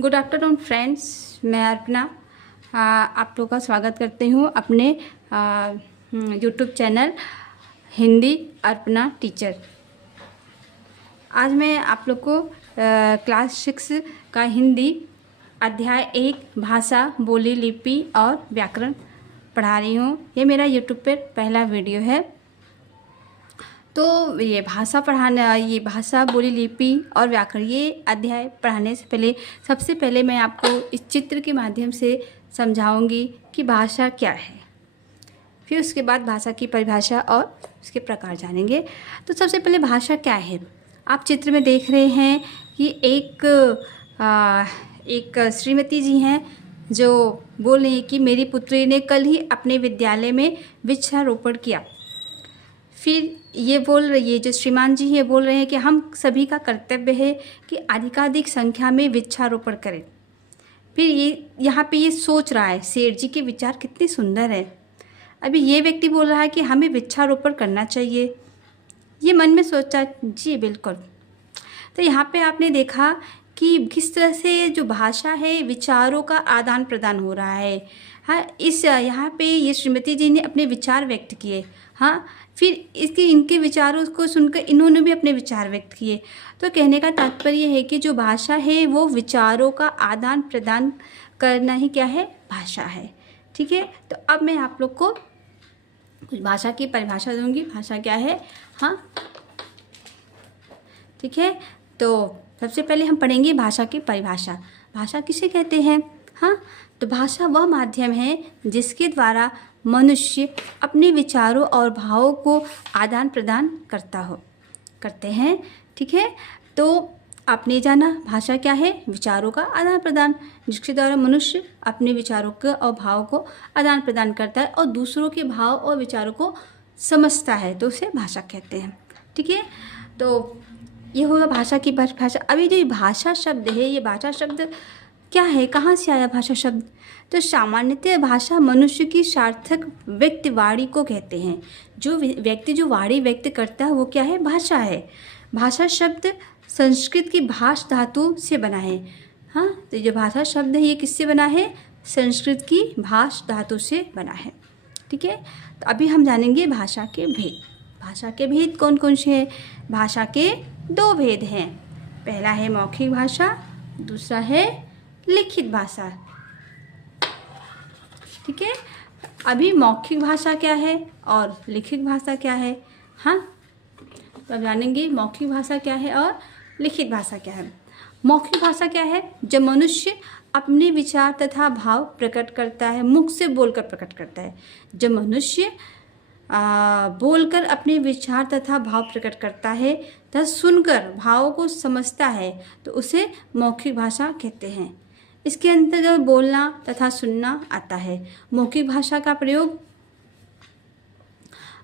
Good afternoon friends, मैं अर्पणा आप लोगों का स्वागत करती हूँ अपने YouTube channel Hindi Arpana teacher. आज मैं आप लोग को क्लास 6 का हिंदी अध्याय 1 भाषा, बोली, लिपि और व्याकरण पढ़ा रही हूँ। ये मेरा यूट्यूब पर पहला वीडियो है। तो ये भाषा, बोली, लिपि और व्याकरण ये अध्याय पढ़ाने से पहले सबसे पहले मैं आपको इस चित्र के माध्यम से समझाऊंगी कि भाषा क्या है। फिर उसके बाद भाषा की परिभाषा और उसके प्रकार जानेंगे। तो सबसे पहले भाषा क्या है। आप चित्र में देख रहे हैं कि एक श्रीमती जी हैं जो बोल रही हैं कि मेरी पुत्री ने कल ही अपने विद्यालय में वृक्षारोपण किया। फिर ये जो श्रीमान जी ये बोल रहे हैं कि हम सभी का कर्तव्य है कि अधिकाधिक संख्या में वृक्षारोपण करें। फिर यहाँ पे ये सोच रहा है, सेठ जी के विचार कितने सुंदर है। अभी ये व्यक्ति बोल रहा है कि हमें वृक्षारोपण करना चाहिए। ये मन में सोचा, जी बिल्कुल। तो यहाँ पे आपने देखा कि किस तरह से जो भाषा है विचारों का आदान प्रदान हो रहा है। हाँ, यहाँ पे ये श्रीमती जी ने अपने विचार व्यक्त किए। हाँ, फिर इनके विचारों को सुनकर इन्होंने भी अपने विचार व्यक्त किए। तो कहने का तात्पर्य है कि जो भाषा है वो विचारों का आदान प्रदान करना ही क्या है, भाषा है। ठीक है, तो अब मैं आप लोग को कुछ भाषा की परिभाषा दूंगी। भाषा क्या है, हाँ ठीक है। तो सबसे पहले हम पढ़ेंगे भाषा की परिभाषा। भाषा किसे कहते हैं। हाँ, तो भाषा वह माध्यम है जिसके द्वारा मनुष्य अपने विचारों और भावों को आदान प्रदान करते हैं। ठीक है, तो आपने जाना भाषा क्या है, विचारों का आदान प्रदान, जिसके द्वारा मनुष्य अपने विचारों के और भावों को आदान प्रदान करता है और दूसरों के भाव और विचारों को समझता है, तो उसे भाषा कहते हैं। ठीक है, तो ये होगा भाषा की परिभाषा। अभी जो भाषा शब्द है, ये भाषा शब्द क्या है, कहाँ से आया भाषा शब्द। तो सामान्यतः भाषा मनुष्य की सार्थक व्यक्ति वाणी को कहते हैं। जो व्यक्ति जो वाणी व्यक्त करता है वो क्या है, भाषा है। भाषा शब्द संस्कृत की भाष धातु से बना है। हाँ, तो जो भाषा शब्द है ये किससे बना है, संस्कृत की भाष धातु से बना है। ठीक है, तो अभी हम जानेंगे भाषा के भेद। भाषा के भेद कौन कौन से हैं। भाषा के 2 भेद हैं। पहला है मौखिक भाषा, दूसरा है लिखित भाषा। ठीक है, अभी मौखिक भाषा क्या है और लिखित भाषा क्या है। हाँ, तो अब जानेंगे मौखिक भाषा क्या है और लिखित भाषा क्या है। मौखिक भाषा क्या है, जब मनुष्य अपने विचार तथा भाव प्रकट करता है, मुख से बोलकर प्रकट करता है। जब मनुष्य बोलकर अपने विचार तथा भाव प्रकट करता है तथा सुनकर भावों को समझता है, तो उसे मौखिक भाषा कहते हैं। इसके अंतर्गत बोलना तथा सुनना आता है। मौखिक भाषा का प्रयोग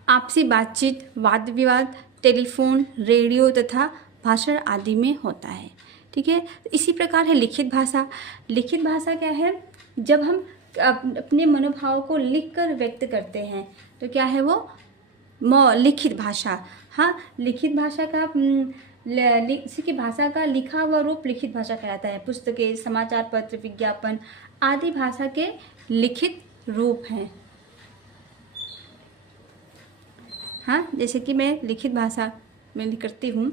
आपसी बातचीत, वाद विवाद, टेलीफोन, रेडियो तथा भाषण आदि में होता है। ठीक है, इसी प्रकार है लिखित भाषा। लिखित भाषा क्या है, जब हम अपने मनोभाव को लिखकर व्यक्त करते हैं तो क्या है वो लिखित भाषा। हाँ, लिखित भाषा का इसी की भाषा का लिखा हुआ रूप लिखित भाषा कहलाता है। पुस्तकें, समाचार पत्र, विज्ञापन आदि भाषा के लिखित रूप हैं। हाँ, जैसे कि मैं लिखित भाषा में करती हूँ।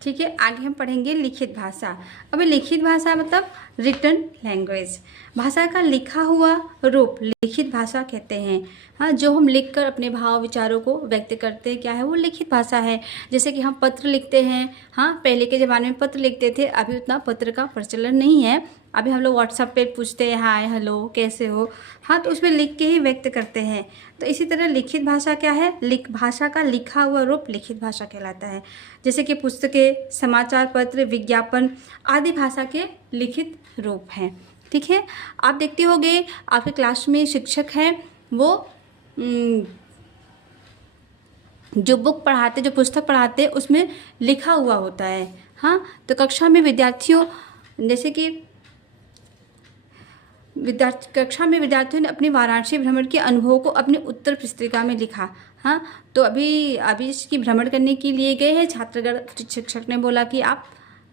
ठीक है, आगे हम पढ़ेंगे लिखित भाषा। अभी लिखित भाषा मतलब रिटन लैंग्वेज। भाषा का लिखा हुआ रूप लिखित भाषा कहते हैं। हाँ, जो हम लिखकर अपने भाव विचारों को व्यक्त करते हैं, क्या है वो लिखित भाषा है। जैसे कि हम पत्र लिखते हैं। हाँ, पहले के ज़माने में पत्र लिखते थे, अभी उतना पत्र का प्रचलन नहीं है। अभी हम लोग व्हाट्सएप पे पूछते हैं, हाय हेलो कैसे हो। हाँ, तो उसमें लिख के ही व्यक्त करते हैं। तो इसी तरह लिखित भाषा क्या है, भाषा का लिखा हुआ रूप लिखित भाषा कहलाता है। जैसे कि पुस्तकें, समाचार पत्र, विज्ञापन आदि भाषा के लिखित रूप हैं। ठीक है, आप देखते होंगे आपके क्लास में शिक्षक हैं, वो जो बुक पढ़ाते, जो पुस्तक पढ़ाते उसमें लिखा हुआ होता है। हाँ, तो कक्षा में विद्यार्थियों जैसे कि कक्षा में विद्यार्थियों ने अपने वाराणसी भ्रमण के अनुभवों को अपनी उत्तर पुस्तिका में लिखा। हाँ, तो अभी इसकी भ्रमण करने के लिए गए हैं छात्रगण। शिक्षक ने बोला कि आप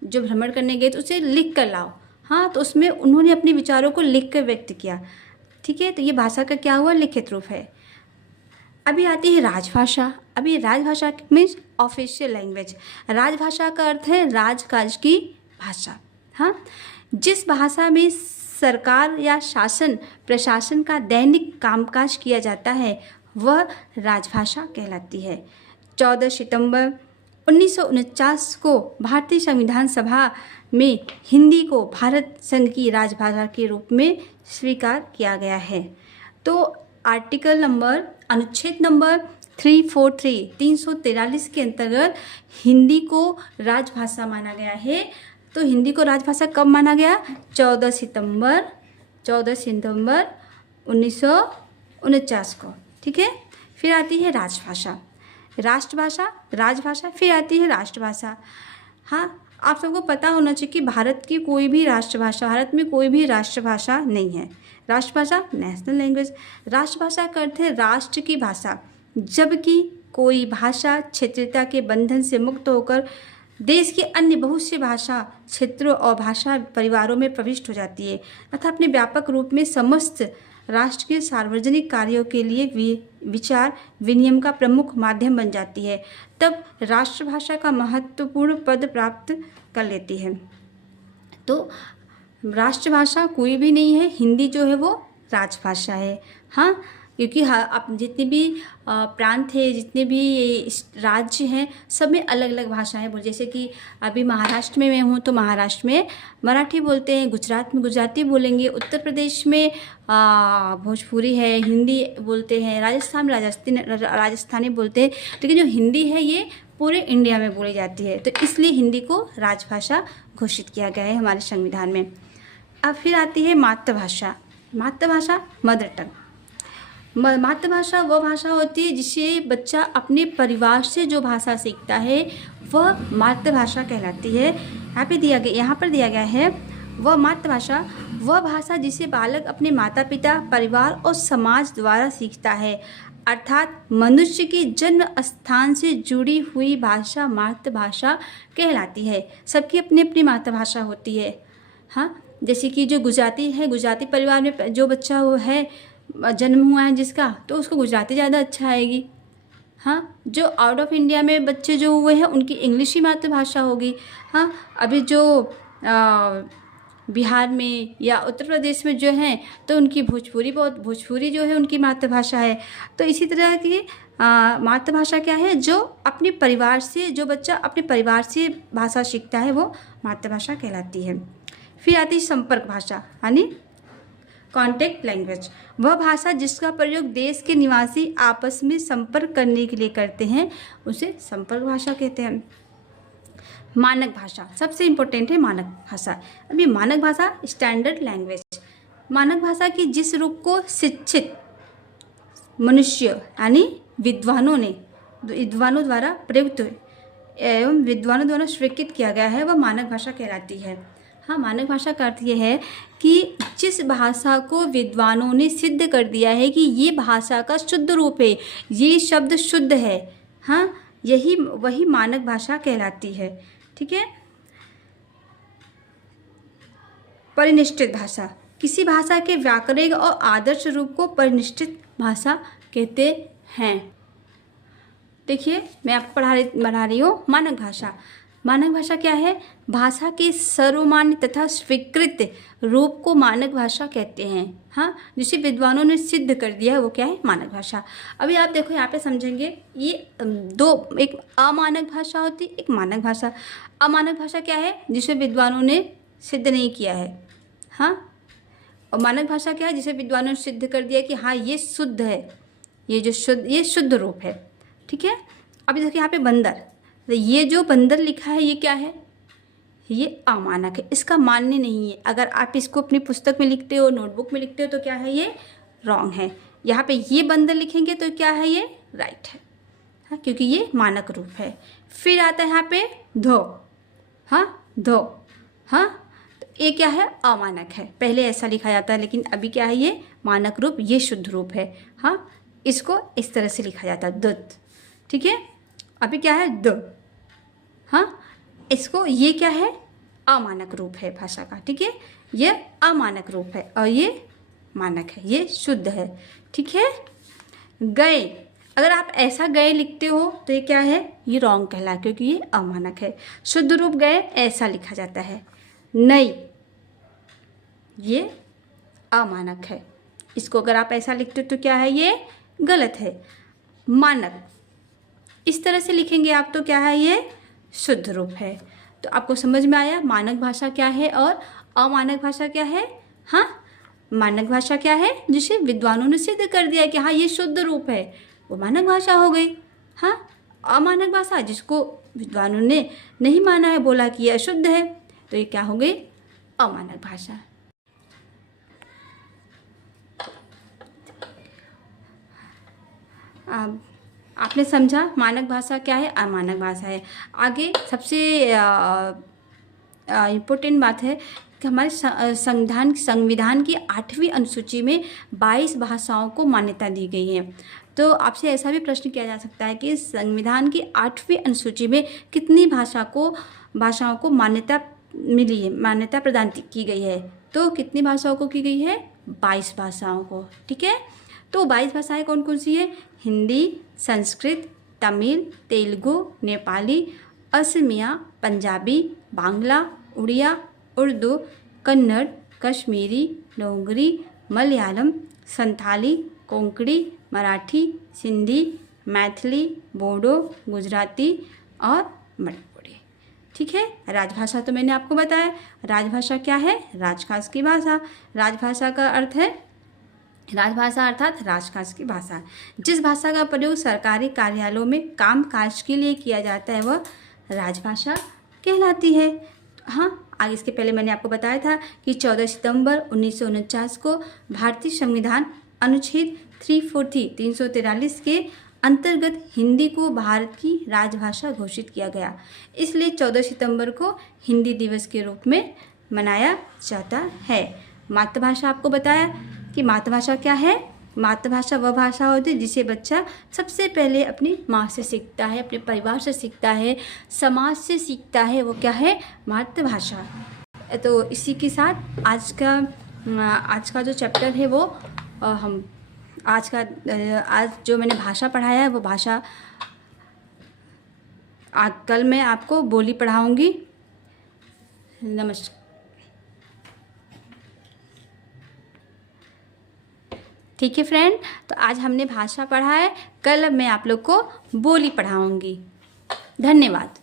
जो भ्रमण करने गए तो उसे लिख कर लाओ। हाँ, तो उसमें उन्होंने अपने विचारों को लिख कर व्यक्त किया। ठीक है, तो ये भाषा का क्या हुआ, लिखित रूप है। अभी आती है राजभाषा। अभी राजभाषा मीन्स ऑफिशियल लैंग्वेज। राजभाषा का अर्थ है राजकाज की भाषा। हाँ, जिस भाषा में सरकार या शासन प्रशासन का दैनिक कामकाज किया जाता है वह राजभाषा कहलाती है। 14 सितंबर 1949 को भारतीय संविधान सभा में हिंदी को भारत संघ की राजभाषा के रूप में स्वीकार किया गया है। तो आर्टिकल नंबर अनुच्छेद नंबर 343 के अंतर्गत हिंदी को राजभाषा माना गया है। तो हिंदी को राजभाषा कब माना गया, 14 सितंबर 1949 को। ठीक है, फिर आती है राजभाषा, राजभाषा, फिर आती है राष्ट्रभाषा। हाँ, आप सबको पता होना चाहिए कि भारत में कोई भी राष्ट्रभाषा नहीं है। राष्ट्रभाषा नेशनल लैंग्वेज। राष्ट्रभाषा का अर्थ है राष्ट्र की भाषा, जबकि कोई भाषा क्षेत्रीयता के बंधन से मुक्त होकर देश के अन्य बहुत से भाषा क्षेत्रों और भाषा परिवारों में प्रविष्ट हो जाती है तथा अपने व्यापक रूप में समस्त राष्ट्र के सार्वजनिक कार्यों के लिए विचार विनिमय का प्रमुख माध्यम बन जाती है, तब राष्ट्रभाषा का महत्वपूर्ण पद प्राप्त कर लेती है। तो राष्ट्रभाषा कोई भी नहीं है, हिंदी जो है वो राजभाषा है। हाँ, क्योंकि आप जितने भी प्रांत है, जितने भी राज्य हैं, सब में अलग अलग भाषाएं बोल। जैसे कि अभी महाराष्ट्र में मैं हूँ तो महाराष्ट्र में मराठी बोलते हैं, गुजरात में गुजराती बोलेंगे, उत्तर प्रदेश में भोजपुरी है, हिंदी बोलते हैं, राजस्थान में राजस्थानी बोलते हैं। लेकिन जो हिंदी है ये पूरे इंडिया में बोली जाती है, तो इसलिए हिंदी को राजभाषा घोषित किया गया है हमारे संविधान में। अब फिर आती है मातृभाषा। Mother tongue. मातृभाषा वह भाषा होती है जिसे बच्चा अपने परिवार से जो भाषा सीखता है वह मातृभाषा कहलाती है। यहाँ पर दिया गया है वह मातृभाषा वह भाषा जिसे बालक अपने माता पिता, परिवार और समाज द्वारा सीखता है, अर्थात मनुष्य के जन्म स्थान से जुड़ी हुई भाषा मातृभाषा कहलाती है। सबकी अपनी अपनी मातृभाषा होती है। हाँ, जैसे कि जो गुजराती है, गुजराती परिवार में जो बच्चा वो है जन्म हुआ है जिसका, तो उसको गुजराती ज़्यादा अच्छा आएगी। हाँ, जो आउट ऑफ इंडिया में बच्चे जो हुए हैं उनकी इंग्लिश ही मातृभाषा होगी। हाँ, अभी जो बिहार में या उत्तर प्रदेश में जो हैं तो उनकी भोजपुरी जो है उनकी मातृभाषा है। तो इसी तरह की मातृभाषा क्या है, जो अपने परिवार से, जो बच्चा अपने परिवार से भाषा सीखता है वो मातृभाषा कहलाती है। फिर आती है संपर्क भाषा यानी कॉन्टेक्ट लैंग्वेज। वह भाषा जिसका प्रयोग देश के निवासी आपस में संपर्क करने के लिए करते हैं उसे संपर्क भाषा कहते हैं। मानक भाषा सबसे इम्पोर्टेंट है मानक भाषा। अभी मानक भाषा स्टैंडर्ड लैंग्वेज। मानक भाषा की जिस रूप को शिक्षित मनुष्य यानी विद्वानों द्वारा प्रयुक्त एवं विद्वानों द्वारा स्वीकृत किया गया है वह मानक भाषा कहलाती है। हाँ, मानक भाषा का अर्थ यह है कि जिस भाषा को विद्वानों ने सिद्ध कर दिया है कि ये भाषा का शुद्ध रूप है, ये शब्द शुद्ध है। हाँ, वही मानक भाषा कहलाती है। ठीक है। परिनिष्ठित भाषा किसी भाषा के व्याकरण और आदर्श रूप को परिनिष्ठित भाषा कहते हैं। देखिए, मैं आपको पढ़ा रही हूँ मानक भाषा। मानक भाषा क्या है, भाषा के सर्वमान्य तथा स्वीकृत रूप को मानक भाषा कहते हैं। हाँ, जिसे विद्वानों ने सिद्ध कर दिया है वो क्या है, मानक भाषा। अभी आप देखो यहाँ पे समझेंगे, ये दो, एक अमानक भाषा होती है, एक मानक भाषा। अमानक भाषा क्या है, जिसे विद्वानों ने सिद्ध नहीं किया है। हाँ, और मानक भाषा क्या है, जिसे विद्वानों ने सिद्ध कर दिया कि हाँ ये शुद्ध है, ये शुद्ध रूप है। ठीक है। अभी देखिए यहाँ पे बंदर, तो ये जो बंदर लिखा है ये क्या है, ये अमानक है, इसका मान्य नहीं है। अगर आप इसको अपनी पुस्तक में लिखते हो, नोटबुक में लिखते हो तो क्या है, ये रॉन्ग है। यहाँ पे ये बंदर लिखेंगे तो क्या है, ये राइट है। हाँ, क्योंकि ये मानक रूप है। फिर आता है यहाँ पे धो। हाँ, धो। हाँ, तो ये क्या है, अमानक है। पहले ऐसा लिखा जाता है, लेकिन अभी क्या है, ये मानक रूप, ये शुद्ध रूप है। हाँ, इसको इस तरह से लिखा जाता है, दुत। ठीक है, अभी क्या है, द। हाँ, इसको, ये क्या है, अमानक रूप है भाषा का। ठीक है, ये अमानक रूप है और ये मानक है, ये शुद्ध है। ठीक है, गए, अगर आप ऐसा गए लिखते हो तो ये क्या है, ये रॉन्ग कहला, क्योंकि ये अमानक है। शुद्ध रूप गए ऐसा लिखा जाता है। नई, ये अमानक है, इसको अगर आप ऐसा लिखते हो तो क्या है, ये गलत है। मानक, इस तरह से लिखेंगे आप तो क्या है, ये शुद्ध रूप है। तो आपको समझ में आया मानक भाषा क्या है और अमानक भाषा क्या है। हाँ, मानक भाषा क्या है, जिसे विद्वानों ने सिद्ध कर दिया कि हाँ ये शुद्ध रूप है, वो मानक भाषा हो गई। हाँ, अमानक भाषा जिसको विद्वानों ने नहीं माना है, बोला कि यह अशुद्ध है, तो ये क्या हो गई, अमानक भाषा। आपने समझा मानक भाषा क्या है, अमानक भाषा है। आगे सबसे इम्पोर्टेंट बात है कि हमारे संविधान की 8वीं अनुसूची में 22 भाषाओं को मान्यता दी गई है। तो आपसे ऐसा भी प्रश्न किया जा सकता है कि संविधान की 8वीं अनुसूची में कितनी भाषाओं को मान्यता मिली है, मान्यता प्रदान की गई है। तो कितनी भाषाओं को की गई है, 22 भाषाओं को। ठीक है, तो 22 भाषाएं कौन कौन सी है, हिंदी, संस्कृत, तमिल, तेलुगु, नेपाली, असमिया, पंजाबी, बांग्ला, उड़िया, उर्दू, कन्नड़, कश्मीरी, डोगरी, मलयालम, संथाली, कोंकणी, मराठी, सिंधी, मैथिली, बोडो, गुजराती और मणिपुरी। ठीक है, राजभाषा तो मैंने आपको बताया। राजभाषा क्या है, राजकाज की भाषा। राजभाषा का अर्थ है, राजभाषा अर्थात राजकाज की भाषा। जिस भाषा का प्रयोग सरकारी कार्यालयों में काम काज के लिए किया जाता है वह राजभाषा कहलाती है। हाँ, आगे इसके पहले मैंने आपको बताया था कि 14 सितंबर 1949 को भारतीय संविधान अनुच्छेद 343 के अंतर्गत हिंदी को भारत की राजभाषा घोषित किया गया। इसलिए 14 सितंबर को हिंदी दिवस के रूप में मनाया जाता है। मातृभाषा आपको बताया कि मातृभाषा क्या है। मातृभाषा वह भाषा होती है जिसे बच्चा सबसे पहले अपनी माँ से सीखता है, अपने परिवार से सीखता है, समाज से सीखता है, वो क्या है, मातृभाषा। तो इसी के साथ आज का जो चैप्टर है वो हम आज जो मैंने भाषा पढ़ाया है वो भाषा कल मैं आपको बोली पढ़ाऊंगी। नमस्कार। ठीक है फ्रेंड, तो आज हमने भाषा पढ़ा है, कल मैं आप लोग को बोली पढ़ाऊंगी। धन्यवाद।